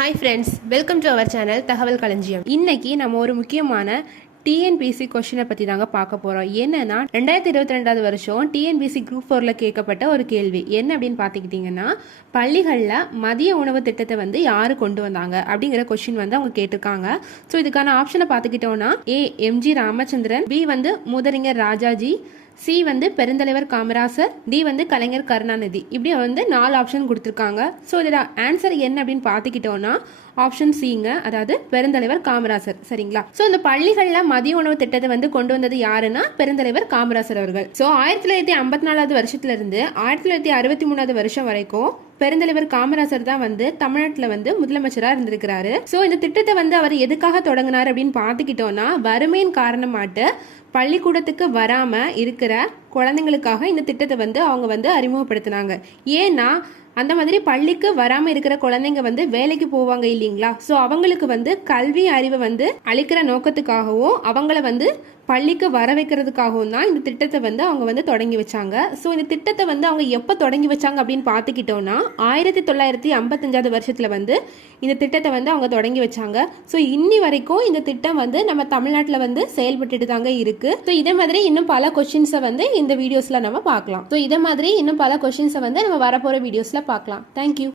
Hi friends, welcome to our channel தகவல் களஞ்சியம். இன்னைக்கு நம்ம ஒரு முக்கியமான டிஎன்பிசி கொஸ்டினை பற்றி தாங்க பார்க்க போகிறோம். என்னன்னா 2022 வருஷம் டிஎன்பிசி குரூப் 4ல் கேட்கப்பட்ட ஒரு கேள்வி என்ன அப்படின்னு பார்த்துக்கிட்டிங்கன்னா, பள்ளிகளில் மதிய உணவு திட்டத்தை வந்து யார் கொண்டு வந்தாங்க அப்படிங்கிற கொஸ்டின் வந்து அவங்க கேட்டிருக்காங்க. ஸோ இதுக்கான ஆப்ஷனை பார்த்துக்கிட்டோன்னா ஏ எம்ஜி ராமச்சந்திரன், பி வந்து மூதறிஞர் ராஜாஜி, சி வந்து பெருந்தலைவர் காமராசர், டி வந்து கலைஞர் கருணாநிதி. இப்படி வந்து 4 ஆப்ஷன் கொடுத்துருக்காங்க. ஸோ இதில் ஆன்சர் என்ன அப்படின்னு பார்த்துக்கிட்டோன்னா ஆப்ஷன் சிங்க, அதாவது பெருந்தலைவர் காமராசர். சரிங்களா? ஸோ இந்த பள்ளிகளில் மதிய உணவு திட்டத்தை வந்து கொண்டு வந்தது யாருன்னா பெருந்தலைவர் காமராசர் அவர்கள். ஸோ 1954 வருஷத்துல இருந்து 1963 வருஷம் வரைக்கும் பெருந்தலைவர் காமராசர் தான் வந்து தமிழ்நாட்டில் வந்து முதலமைச்சராக இருந்திருக்கிறாரு. ஸோ இந்த திட்டத்தை வந்து அவர் எதுக்காக தொடங்கினார் அப்படின்னு பார்த்துக்கிட்டோன்னா, வறுமையின் காரணமாட்டு பள்ளிக்கூடத்துக்கு வராம இருக்கிற குழந்தைங்களுக்காக இந்த திட்டத்தை வந்து அவங்க வந்து அறிமுகப்படுத்தினாங்க. ஏன்னா அந்த மாதிரி பள்ளிக்கு வராம இருக்கிற குழந்தைங்க வந்து வேலைக்கு போவாங்க இல்லைங்களா? ஸோ அவங்களுக்கு வந்து கல்வி அறிவை வந்து அளிக்கிற நோக்கத்துக்காகவும் அவங்கள வந்து பள்ளிக்கு வர வைக்கிறதுக்காகவும் தான் இந்த திட்டத்தை வந்து அவங்க வந்து தொடங்கி வச்சாங்க. ஸோ இந்த திட்டத்தை வந்து அவங்க எப்போ தொடங்கி வச்சாங்க அப்படின்னு பார்த்துக்கிட்டோன்னா 1955 வருஷத்தில் வந்து இந்த திட்டத்தை வந்து அவங்க தொடங்கி வச்சாங்க. ஸோ இன்னி வரைக்கும் இந்த திட்டம் வந்து நம்ம தமிழ்நாட்டில் வந்து செயல்பட்டுட்டு தாங்க இருக்கு. ஸோ இதே மாதிரி இன்னும் பல கொஸ்டின்ஸை வந்து இந்த வீடியோஸில் நம்ம பார்க்கலாம். ஸோ இதே மாதிரி இன்னும் பல கொஸ்டின்ஸை வந்து நம்ம வரப்போகிற வீடியோஸில் பார்க்கலாம். தேங்க்யூ.